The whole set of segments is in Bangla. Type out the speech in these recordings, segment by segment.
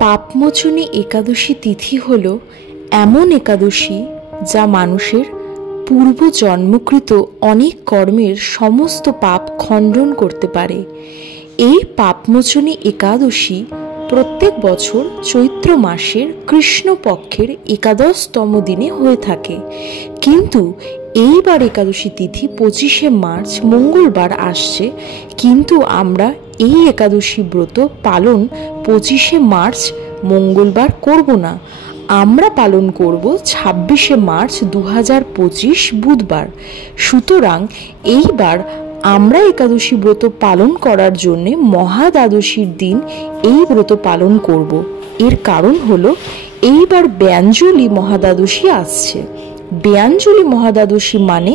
পাপমোচনী একাদশী তিথি হল এমন একাদশী যা মানুষের পূর্ব জন্মকৃত অনেক কর্মের সমস্ত পাপ খণ্ডন করতে পারে। এই পাপমোচনী একাদশী প্রত্যেক বছর চৈত্র মাসের কৃষ্ণপক্ষের একাদশতম দিনে হয়ে থাকে, কিন্তু এইবার একাদশী তিথি 25শে মার্চ মঙ্গলবার আসছে। কিন্তু আমরা এই একাদশী ব্রত পালন 25শে মার্চ মঙ্গলবার করব না, আমরা পালন করব 26শে মার্চ 2025 বুধবার। সুতরাং এইবার আমরা একাদশী ব্রত পালন করার জন্যে মহাদ্বাদশীর দিন এই ব্রত পালন করব। এর কারণ হলো এইবার ব্যঞ্জলি মহাদ্বাদশী আসছে। ব্যঞ্জলি মহাদ্বাদশী মানে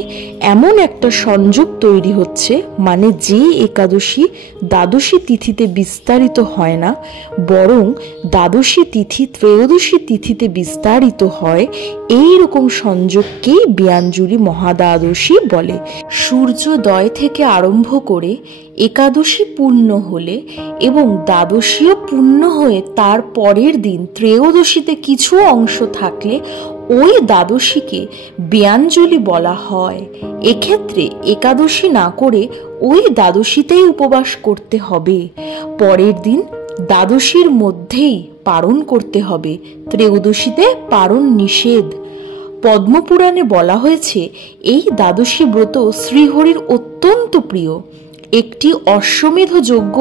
এমন একটা সংযোগ তৈরি হচ্ছে, মানে যে একাদশী দ্বাদশী তিথিতে বিস্তারিত হয় না, বরং দ্বাদশী তিথি ত্রয়োদশী তিথিতে বিস্তারিত হয়, এই রকম সংযোগকেই ব্যঞ্জলি মহাদ্বাদশী বলে। সূর্যোদয় থেকে আরম্ভ করে একাদশী পূর্ণ হলে এবং দ্বাদশীও পূর্ণ হয়ে তার পরের দিন ত্রয়োদশীতে কিছু অংশ থাকলে ওই দ্বাদশীকে ব্যঞ্জলি বলা হয়। এক্ষেত্রে একাদশী না করে ওই দ্বাদশীতেই উপবাস করতে হবে, পরের দিন দ্বাদশীর মধ্যেই পারণ করতে হবে, ত্রয়োদশীতে পারণ নিষেধ। পদ্মপুরাণে বলা হয়েছে এই দ্বাদশী ব্রত শ্রীহরির অত্যন্ত প্রিয়। একটি অশ্বমেধ যজ্ঞ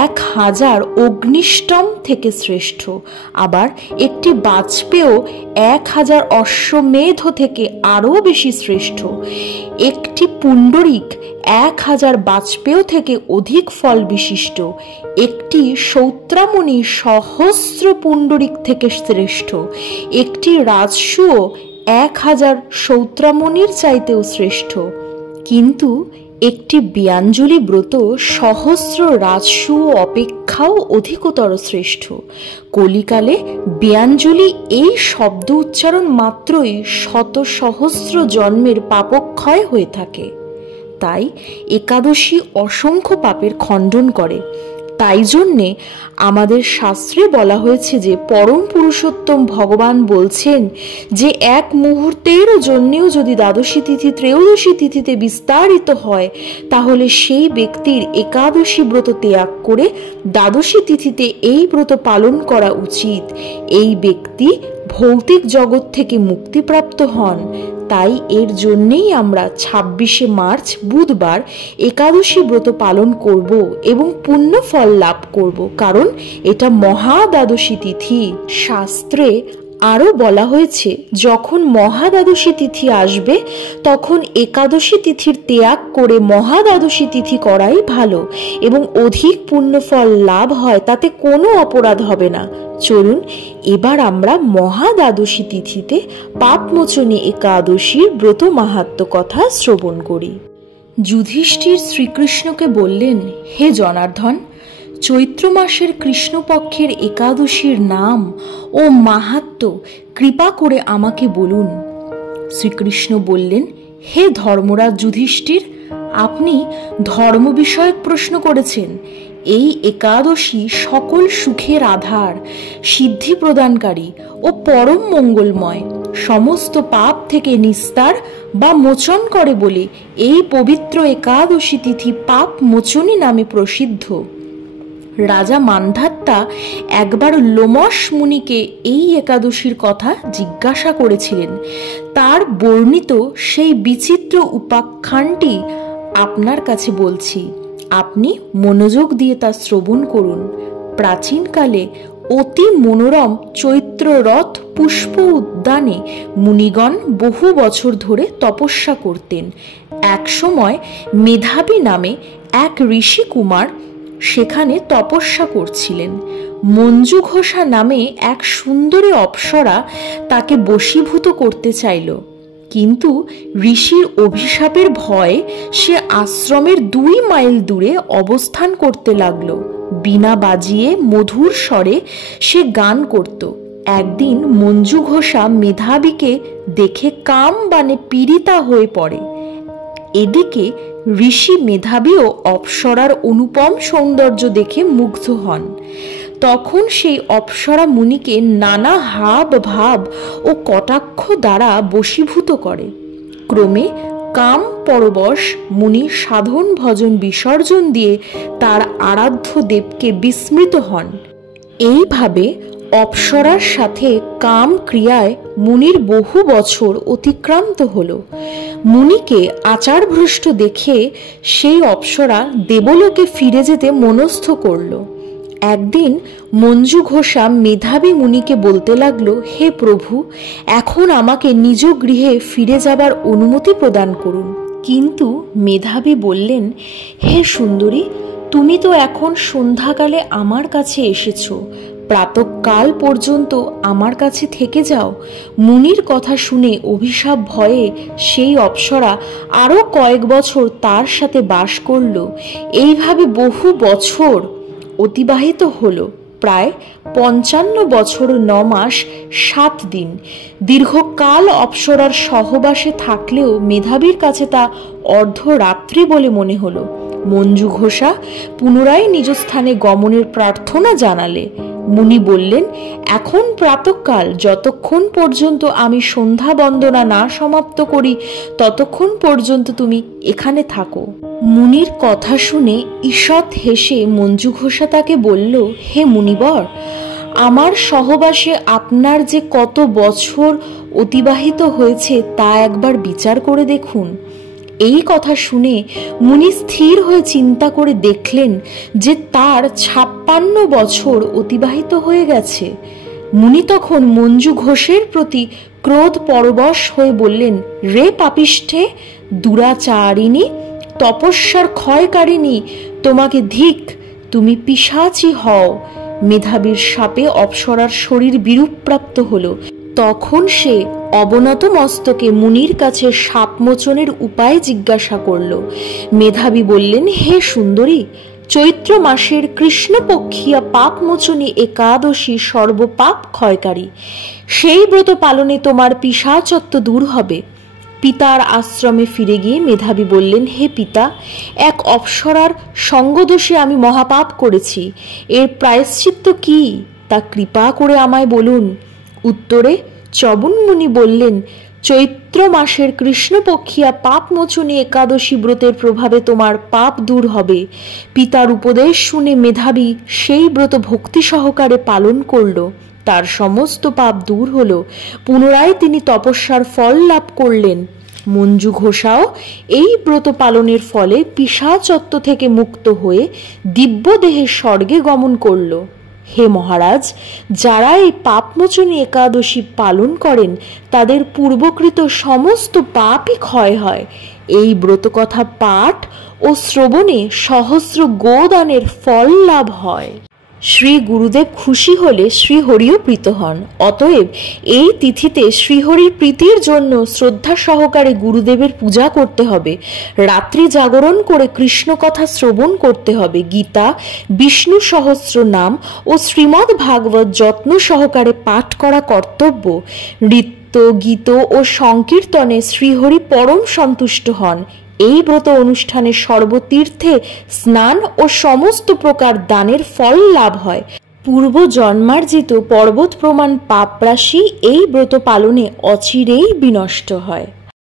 1000 অগ্নিষ্টম থেকে শ্রেষ্ঠ, আবার একটি বাজপেয় 1000 অশ্বমেধ থেকে আরও বেশি শ্রেষ্ঠ। একটি পুণ্ডরিক 1000 বাজপেয় থেকে অধিক ফল বিশিষ্ট। একটি সৌত্রামণি সহস্র পুণ্ডরিক থেকে শ্রেষ্ঠ। একটি রাজসূয় 1000 সৌত্রামণির চাইতেও শ্রেষ্ঠ। কিন্তু একটি ব্যঞ্জলি ব্রত সহস্র রাজসূয় অপেক্ষাও অধিকতর শ্রেষ্ঠ। কলিকালে ব্যঞ্জলি এই শব্দ উচ্চারণ মাত্রই শত সহস্র জন্মের পাপক্ষয় হয়ে থাকে। তাই একাদশী অসংখ্য পাপের খণ্ডন করে। তাই জন্যে আমাদের শাস্ত্রে বলা হয়েছে যে পরম পুরুষোত্তম ভগবান বলছেন যে এক মুহূর্তেরও জন্যেও যদি দ্বাদশী তিথি ত্রয়োদশী তিথিতে বিস্তারিত হয়, তাহলে সেই ব্যক্তির একাদশী ব্রত ত্যাগ করে দ্বাদশী তিথিতে এই ব্রত পালন করা উচিত। এই ব্যক্তি ভৌতিক জগৎ থেকে মুক্তিপ্রাপ্ত হন। তাই এর জন্যেই আমরা 26শে মার্চ বুধবার একাদশী ব্রত পালন করব এবং পুণ্য ফল লাভ করব, কারণ এটা মহাদ্বাদশী তিথি। শাস্ত্রে আরও বলা হয়েছে যখন মহাদ্বাদশী তিথি আসবে তখন একাদশী তিথির ত্যাগ করে মহাদ্বাদশী তিথি করাই ভালো এবং অধিক পুণ্যফল লাভ হয়, তাতে কোনো অপরাধ হবে না। চলুন এবার আমরা মহাদ্বাদশী তিথিতে পাপমোচনী একাদশীর ব্রত মাহাত্ম্য কথা শ্রবণ করি। যুধিষ্ঠির শ্রীকৃষ্ণকে বললেন, হে জনার্দন, চৈত্র মাসের কৃষ্ণপক্ষের একাদশীর নাম ও মাহাত্ম্য কৃপা করে আমাকে বলুন। শ্রীকৃষ্ণ বললেন, হে ধর্মরাজ যুধিষ্ঠির, আপনি ধর্ম বিষয়ক প্রশ্ন করেছেন। এই একাদশী সকল সুখের আধার, সিদ্ধি প্রদানকারী ও পরম মঙ্গলময়, সমস্ত পাপ থেকে নিস্তার বা মোচন করে বলে এই পবিত্র একাদশী তিথি পাপ মোচনী নামে প্রসিদ্ধ। রাজা মান্ধাত্তা একবার লোমশ মুনিকে এই একাদশীর কথা জিজ্ঞাসা করেছিলেন। তার বর্ণিত সেই বিচিত্র উপাখ্যানটি আপনার কাছে বলছি, আপনি মনোযোগ দিয়ে তা শ্রবণ করুন। প্রাচীনকালে অতি মনোরম চৈত্র রথ পুষ্প উদ্যানে মুনিগণ বহু বছর ধরে তপস্যা করতেন। এক সময় মেধাবী নামে এক ঋষি কুমার সেখানে তপস্যা করছিলেন। মঞ্জু ঘোষা নামে এক সুন্দরী অপ্সরা তাকে বশীভূত করতে চাইল, কিন্তু ঋষির অভিশাপের ভয়ে সে আশ্রমের 2 মাইল দূরে অবস্থান করতে লাগল। বীণা বাজিয়ে মধুর স্বরে সে গান করত। একদিন মঞ্জু ঘোষা মেধাবীকে দেখে কাম বানে পীড়িতা হয়ে পড়ে। এদিকে ঋষি মেধাবীও অপ্সরার অনুপম সৌন্দর্য দেখে মুগ্ধ হন। তখন সেই অপ্সরা মুনিকে নানা হাব ভাব ও কটাক্ষ দ্বারা বশীভূত করে। ক্রমে কাম পরবশ মুনি সাধন ভজন বিসর্জন দিয়ে তার আরাধ্য দেবকে বিস্মৃত হন। এইভাবে অপ্সরার সাথে কাম ক্রিয়ায় মুনির বহু বছর অতিক্রান্ত হল। মুনিকে আচারভ্রষ্ট দেখে সেই অপ্সরা দেবলোকে ফিরে যেতে মনস্থ করল। একদিন মঞ্জু ঘোষা মেধাবী মুনিকে বলতে লাগলো, হে প্রভু, এখন আমাকে নিজ গৃহে ফিরে যাবার অনুমতি প্রদান করুন। কিন্তু মেধাবী বললেন, হে সুন্দরী, তুমি তো এখন সন্ধ্যাকালে আমার কাছে এসেছো, প্রাতঃকাল পর্যন্ত আমার কাছে থেকে যাও। মুনির কথা শুনে অভিশাপ ভয়ে সেই অপ্সরা আরো কয়েক বছর তার সাথে বাস করল। এইভাবে বহু বছর অতিবাহিত হলো, প্রায় 55 বছর 9 মাস 7 দিন। দীর্ঘকাল অপ্সরার সহবাসে থাকলেও মেধাবীর কাছে তা অর্ধরাত্রি বলে মনে হলো। মঞ্জু ঘোষা পুনরায় নিজ স্থানে গমনের প্রার্থনা জানালে। মুনি বললেন, এখন প্রাতঃকাল, যতক্ষণ পর্যন্ত আমি সন্ধ্যা বন্দনা না সমাপ্ত করি ততক্ষণ পর্যন্ত তুমি এখানে থাকো। মুনির কথা শুনে ঈষৎ হেসে মঞ্জু ঘোষা তাকে বলল, হে মুনিবর, আমার সহবাসে আপনার যে কত বছর অতিবাহিত হয়েছে তা একবার বিচার করে দেখুন। এই কথা শুনে মুনি স্থির হয়ে চিন্তা করে দেখলেন যে তার 56 বছর অতিবাহিত হয়ে গেছে। মুনি তখন মঞ্জু ঘোষের প্রতি ক্রোধ পরবশ হয়ে বললেন, রে পাপিষ্ঠে, দুরাচারিণী, তপস্যার ক্ষয়কারিণী, তোমাকে ধিক, তুমি পিশাচী হও। মেধাবীর শাপে অপ্সরার শরীর বিরূপপ্রাপ্ত হলো। তখন সে অবনত মস্তকে মুনির কাছে শাপমোচনের উপায় জিজ্ঞাসা করল। মেধাবী বললেন, হে সুন্দরী, চৈত্র মাসের কৃষ্ণপক্ষিয়া পাপমোচনী একাদশী সর্বপাপ ক্ষয়কারী। সেই ব্রত পালনে তোমার পিশাচত্ব দূর হবে। পিতার আশ্রমে ফিরে গিয়ে মেধাবী বললেন, হে পিতা, এক অপ্সরার সঙ্গদোষে আমি মহাপাপ করেছি। এর প্রায়শ্চিত্ত কি তা কৃপা করে আমায় বলুন। উত্তরে চবন মুনি বললেন, চৈত্র মাসের কৃষ্ণপক্ষিয়া পাপমোচনী একাদশী ব্রতের প্রভাবে তোমার পাপ দূর হবে। পিতার উপদেশ শুনে মেধাবী সেই ব্রত ভক্তি সহকারে পালন করল। তার সমস্ত পাপ দূর হলো। পুনরায় তিনি তপস্যার ফল লাভ করলেন। মঞ্জু ঘোষাও এই ব্রত পালনের ফলে পিশাচত্ব থেকে মুক্ত হয়ে দিব্য দেহে স্বর্গে গমন করল। হে মহারাজ, যারা এই পাপমোচনী একাদশী পালন করেন তাদের পূর্বকৃত সমস্ত পাপই ক্ষয় হয়। এই ব্রতকথা পাঠ ও শ্রবণে সহস্র গোদানের ফল লাভ হয়। শ্রী গুরুদেব খুশি হলে শ্রীহরিও প্রীত হন। অতএব এই তিথিতে শ্রীহরির প্রীতির জন্য শ্রদ্ধা সহকারে গুরুদেবের পূজা করতে হবে। রাত্রি জাগরণ করে কৃষ্ণ কথা শ্রবণ করতে হবে। গীতা, বিষ্ণু সহস্র নাম ও শ্রীমদ্ ভাগবত যত্ন সহকারে পাঠ করা কর্তব্য। নৃত্য, গীত ও সংকীর্তনে শ্রীহরি পরম সন্তুষ্ট হন। এই ব্রত অনুষ্ঠানে সর্বতীর্থে স্নান ও সমস্ত প্রকার দানের ফল লাভ হয়। পূর্ব জন্মার্জিত পর্বত প্রমাণ পাপরাশি এই ব্রত পালনে অচিরেই বিনষ্ট হয়।